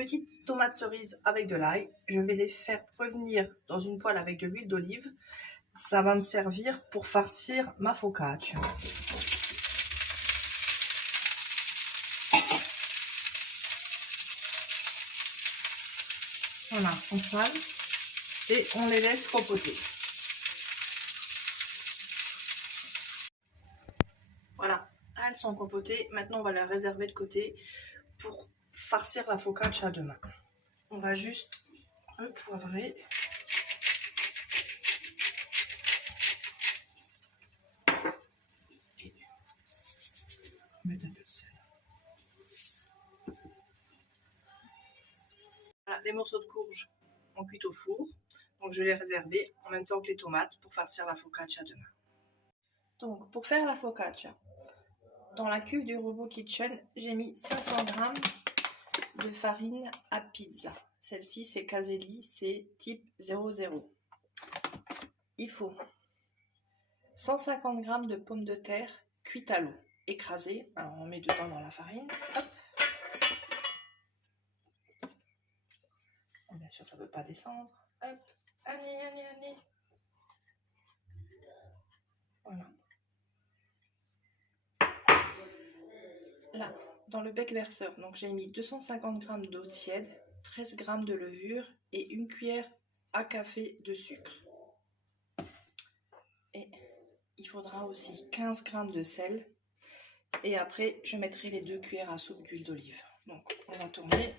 petites tomates cerises avec de l'ail. Je vais les faire revenir dans une poêle avec de l'huile d'olive. Ça va me servir pour farcir ma focaccia. Voilà, on sale et on les laisse reposer. Voilà, elles sont compotées. Maintenant, on va les réserver de côté pour farcir la focaccia demain. On va juste repoivrer. Et mettre un peu de sel. Voilà, les morceaux de courge ont cuit au four. Donc, je vais les réserver en même temps que les tomates pour farcir la focaccia demain. Donc, pour faire la focaccia, dans la cuve du Robot Kitchen, j'ai mis 500 g de farine à pizza. Celle-ci, c'est Caselli, c'est type 00. Il faut 150 g de pommes de terre cuites à l'eau, écrasées. Alors, on met dedans dans la farine. Hop. Bien sûr, ça ne peut pas descendre. Hop. Allez, allez, allez. Voilà. Là, dans le bec verseur, donc j'ai mis 250 g d'eau tiède, 13 g de levure et une cuillère à café de sucre. Et il faudra aussi 15 g de sel. Et après, je mettrai les 2 cuillères à soupe d'huile d'olive. Donc, on va tourner.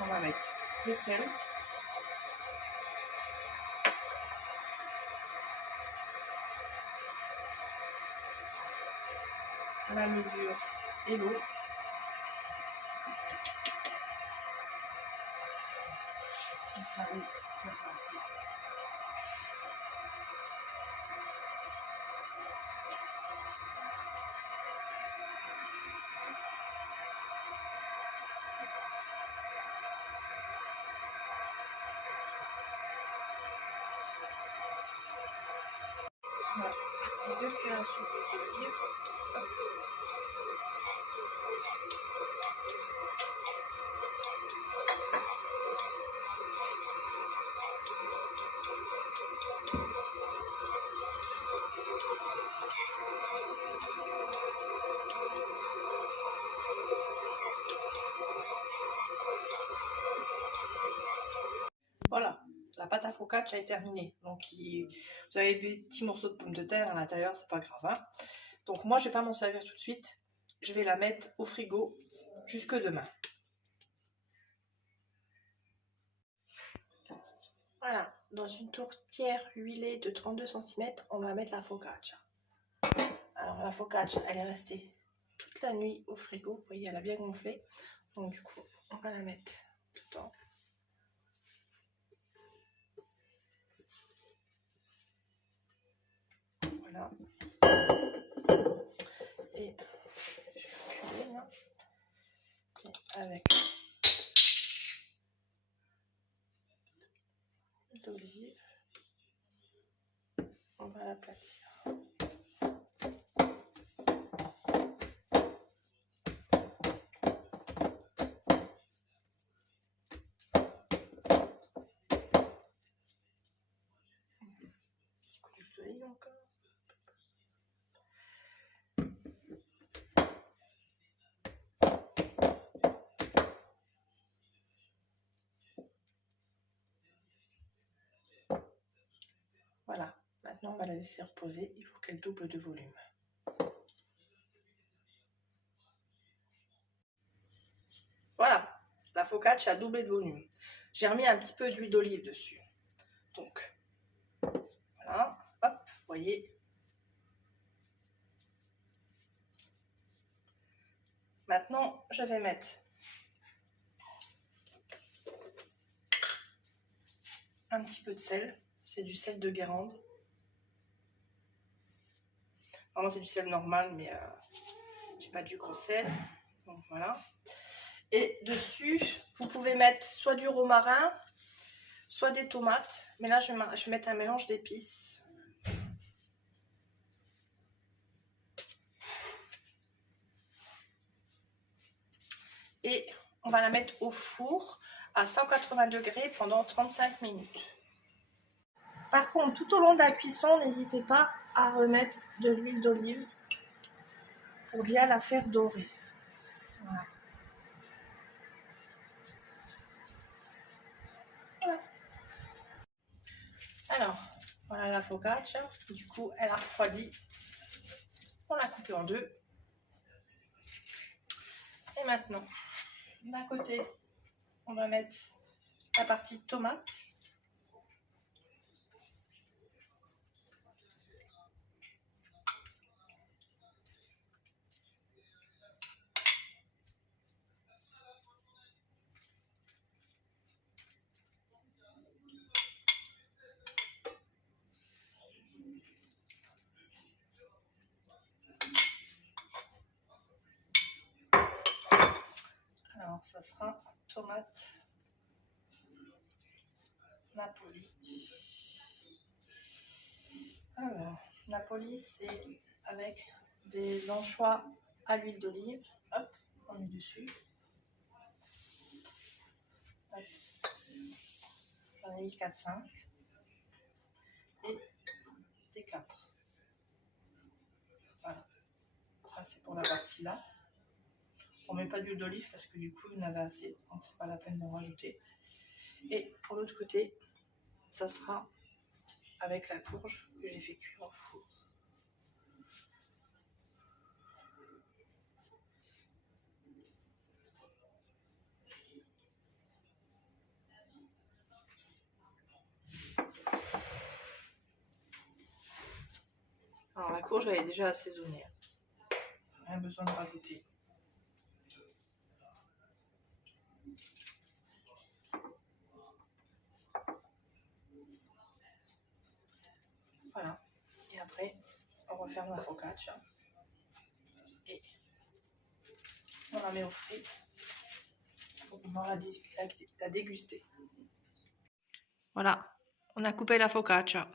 On va mettre le sel. La levure et l'eau. Ça va faire passer. Voilà. Les 2 cuillères à soupe d'huile. Voilà, la pâte à focaccia est terminée. Donc, vous avez des petits morceaux de pommes de terre à l'intérieur, c'est pas grave. Hein. Donc, moi, je vais pas m'en servir tout de suite. Je vais la mettre au frigo jusque demain. Voilà, dans une tourtière huilée de 32 cm, on va mettre la focaccia. Alors, la focaccia, elle est restée toute la nuit au frigo. Vous voyez, elle a bien gonflé. Donc, du coup, on va la mettre dedans. Voilà. Et je vais reculer là. Et avec l'olive, on va l'aplatir. Petit coup d'huile encore. Voilà, maintenant on va la laisser reposer, il faut qu'elle double de volume. Voilà, la focaccia a doublé de volume. J'ai remis un petit peu d'huile d'olive dessus. Donc, voilà, hop, vous voyez. Maintenant, je vais mettre un petit peu de sel. C'est du sel de Guérande. Normalement, c'est du sel normal, mais j'ai pas du gros sel. Donc, voilà. Et dessus, vous pouvez mettre soit du romarin, soit des tomates. Mais là, je vais mettre un mélange d'épices. et on va la mettre au four à 180 degrés pendant 35 minutes. Par contre, tout au long de la cuisson, n'hésitez pas à remettre de l'huile d'olive pour bien la faire dorer. Voilà. Alors, voilà la focaccia. Du coup, elle a refroidi. On l'a coupée en deux. Et maintenant, d'un côté, on va mettre la partie tomate. Alors, ça sera tomate Napoli. Alors, Napoli, c'est avec des anchois à l'huile d'olive. Hop, on met dessus. Hop. J'en ai mis 4-5. Et des capres. Voilà. Ça, c'est pour la partie là. On ne met pas d'huile d'olive parce que du coup, vous en avez assez. Donc, c'est pas la peine d'en rajouter. Et pour l'autre côté, ça sera avec la courge que j'ai fait cuire au four. Alors la courge, elle est déjà assaisonnée. Rien besoin de rajouter. Voilà. Et après, on referme la focaccia. Et on la met au frais pour pouvoir la déguster. Voilà, on a coupé la focaccia.